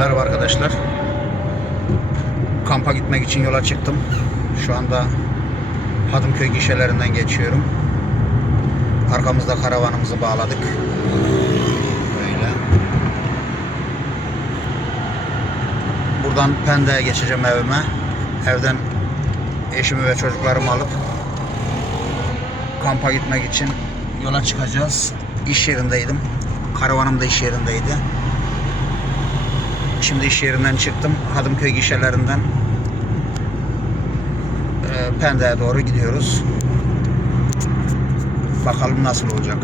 Merhaba arkadaşlar. Kampa gitmek için yola çıktım. Şu anda Hadımköy gişelerinden geçiyorum. Arkamızda karavanımızı bağladık. Böyle. Buradan Pendik'e geçeceğim evime. Evden eşimi ve çocuklarımı alıp kampa gitmek için yola çıkacağız. İş yerindeydim. Karavanım da iş yerindeydi. Şimdi iş yerinden çıktım. Hadımköy gişelerinden e, Pendik'e doğru gidiyoruz. Bakalım nasıl olacak.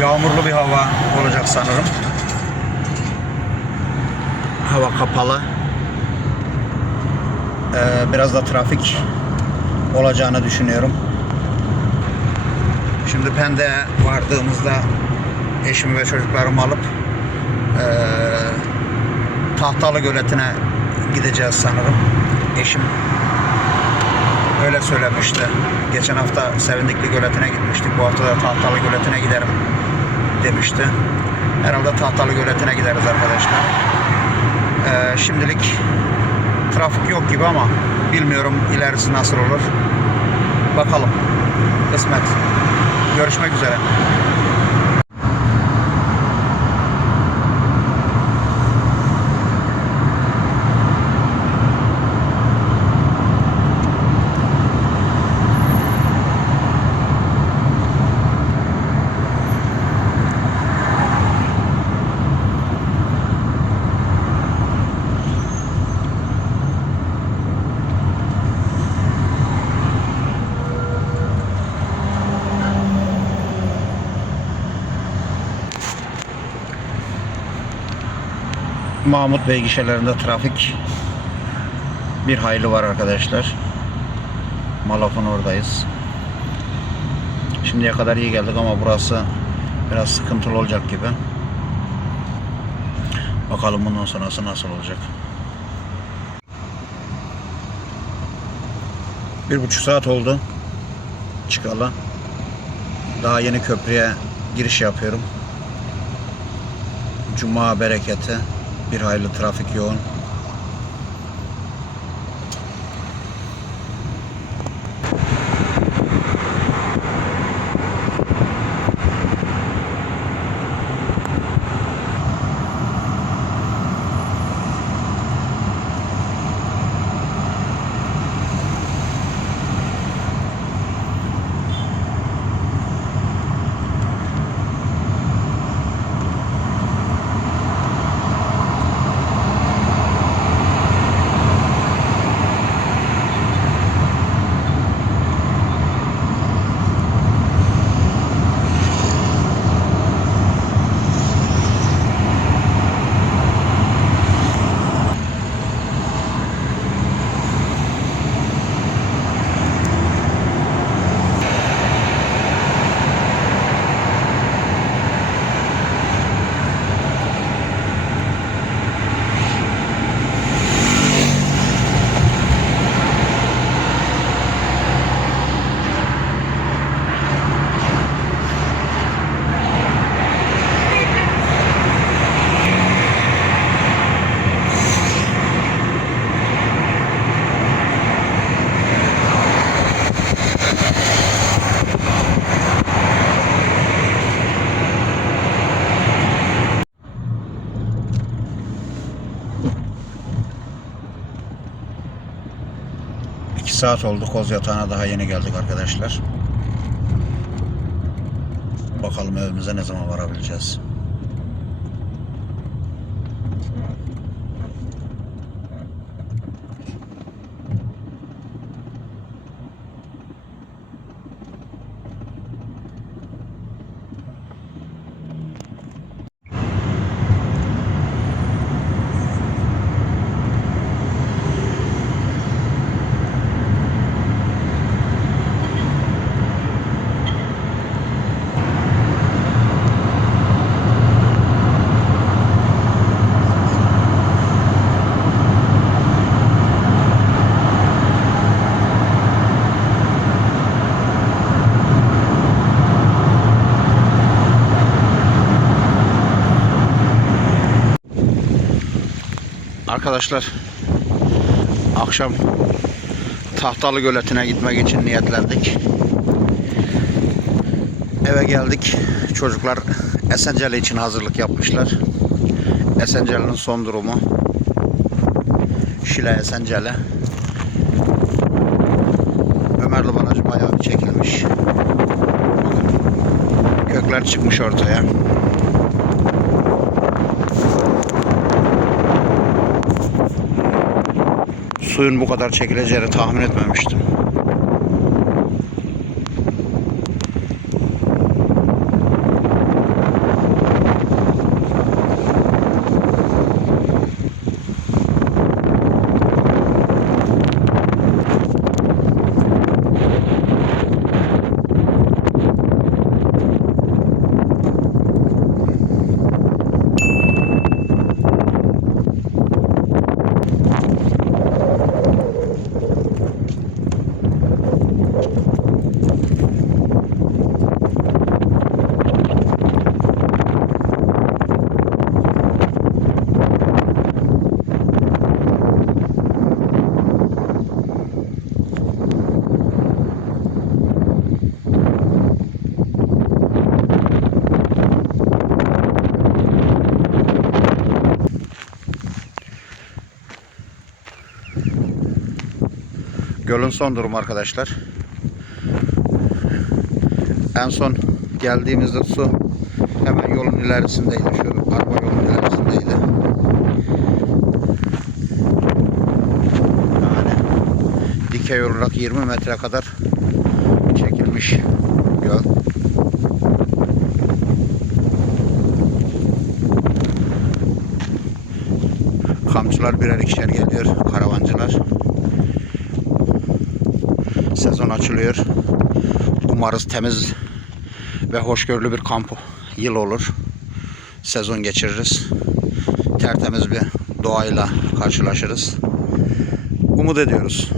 Yağmurlu bir hava olacak sanırım. Hava kapalı. E, biraz da trafik olacağını düşünüyorum. Şimdi Pendik'e vardığımızda eşimi ve çocuklarımı alıp eee Tahtalı Göleti'ne gideceğiz sanırım. Eşim öyle söylemişti. Geçen hafta Sevindikli Göleti'ne gitmiştik. Bu hafta da Tahtalı Göleti'ne giderim demişti. Herhalde Tahtalı Göleti'ne gideriz arkadaşlar. Eee, şimdilik trafik yok gibi ama bilmiyorum ilerisi nasıl olur. Bakalım. Kısmet. Görüşmek üzere. Mahmut Bey gişelerinde trafik bir hayli var arkadaşlar. Malaf'ın oradayız. Şimdiye kadar iyi geldik ama burası biraz sıkıntılı olacak gibi. Bakalım bundan sonrası nasıl olacak. Bir buçuk saat oldu. Çıkalı. Daha yeni köprüye giriş yapıyorum. Cuma bereketi. Bir hayli trafik yoğun. Saat oldu koz yatağına daha yeni geldik arkadaşlar. Bakalım evimize ne zaman varabileceğiz. Arkadaşlar akşam Tahtalı Göleti'ne gitmek için niyetlendik. Eve geldik. Çocuklar Esenceli için hazırlık yapmışlar. Esenceli'nin son durumu. Şile Esenceli. Ömerli Barajı bayağı bir çekilmiş. Bakın, kökler çıkmış ortaya. Suyun bu kadar çekileceğini tahmin etmemiştim. Gölün son durumu arkadaşlar. En son geldiğimizde su hemen yolun ilerisindeydi. Şu araba yolun ilerisindeydi. Yani dikey olarak 20 metre kadar çekilmiş göl. Kamçılar birer ikişer geliyor, karavancılar sezon açılıyor. Umarız temiz ve hoşgörülü bir kamp yıl olur. Sezon geçiririz. Tertemiz bir doğayla karşılaşırız. Umut ediyoruz.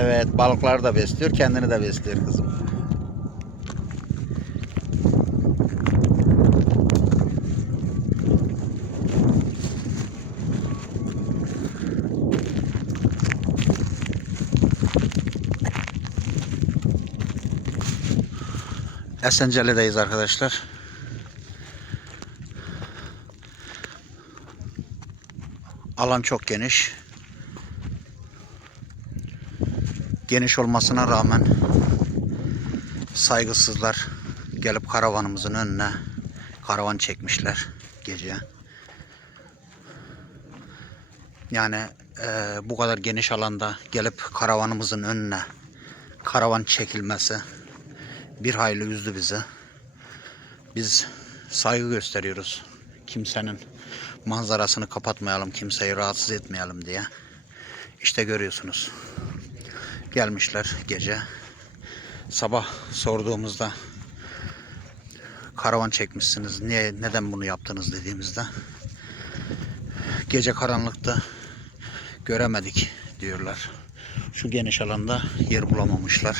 Evet balıklar da besliyor kendini de besliyor kızım. Esenceli'deyiz arkadaşlar. Alan çok geniş. Geniş olmasına rağmen saygısızlar gelip karavanımızın önüne karavan çekmişler gece. Yani eee, bu kadar geniş alanda gelip karavanımızın önüne karavan çekilmesi bir hayli üzdü bizi. Biz saygı gösteriyoruz. Kimsenin manzarasını kapatmayalım, kimseyi rahatsız etmeyelim diye. İşte görüyorsunuz. Gelmişler gece. Sabah sorduğumuzda karavan çekmişsiniz. Niye neden bunu yaptınız dediğimizde gece karanlıkta göremedik diyorlar. Şu geniş alanda yer bulamamışlar.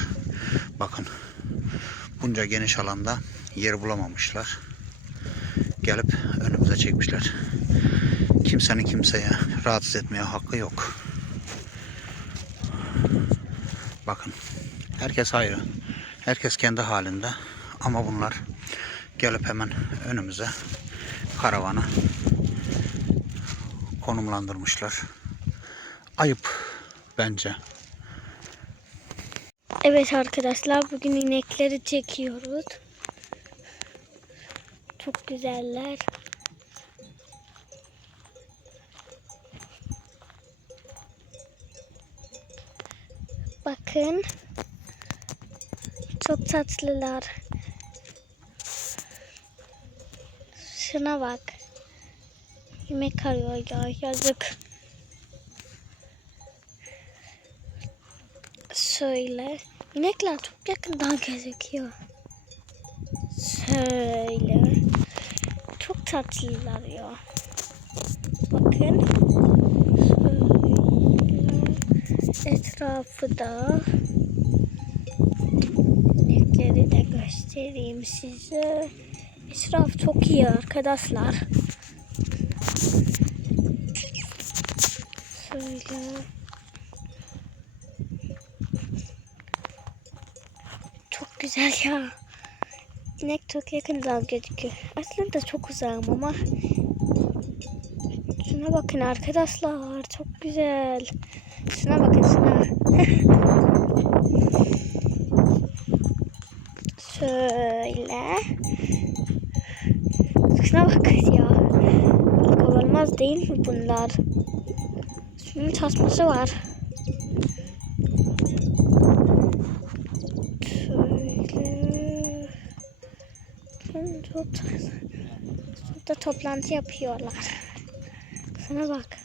Bakın bunca geniş alanda yer bulamamışlar. Gelip önümüze çekmişler. Kimsenin kimseye rahatsız etmeye hakkı yok. Bakın herkes ayrı. Herkes kendi halinde. Ama bunlar gelip hemen önümüze karavana konumlandırmışlar. Ayıp bence. Evet arkadaşlar bugün inekleri çekiyoruz. Çok güzeller. Bakın. Çok tatlılar. Şuna bak. Yemek arıyor ya yazık. Şöyle. İnekler çok yakından gözüküyor. Şöyle. Çok tatlılar ya. Bakın. Etrafı da. İnekleri de göstereyim size. Etraf çok iyi arkadaşlar. Şöyle. Çok güzel ya. İnek çok yakından gözüküyor. Aslında çok uzağım ama. Şuna bakın arkadaşlar. Çok güzel. Şuna bakın şuna. Şöyle. Şuna bakın ya. Olmaz değil mi bunlar? Şunun tasması var. Şöyle. Burada toplantı yapıyorlar. Sana bak.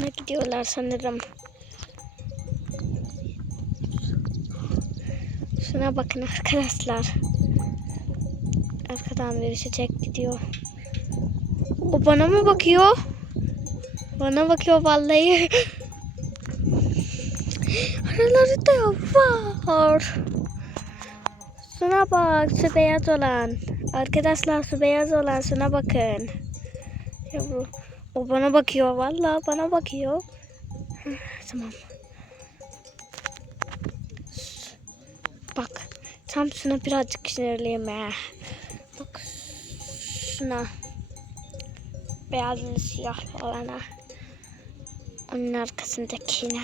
Buna gidiyorlar sanırım. Şuna bakın arkadaşlar. Arkadan birisi çek gidiyor. O bana mı bakıyor? Bana bakıyor vallahi. Aralarında var. Şuna bak şu beyaz olan. Arkadaşlar şu beyaz olan şuna bakın. Yavru. O bana bakıyor vallahi bana bakıyor. Tamam. Bak tam şuna birazcık sinirliyim he. Bak şuna. Beyazlı siyah olana. Onun arkasındakine.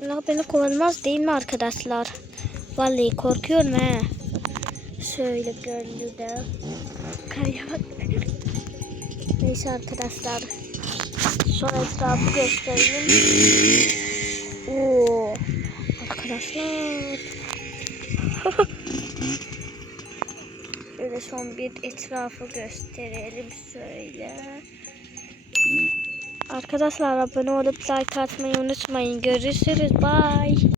Bunlar beni kovalmaz değil mi arkadaşlar? Vallahi korkuyorum he. Şöyle gördü de. Kaya bak. Neyse arkadaşlar. Sonra etrafı göstereyim. Oo. Arkadaşlar. Şöyle son bir etrafı gösterelim şöyle. Arkadaşlar abone olup like atmayı unutmayın. Görüşürüz. Bye.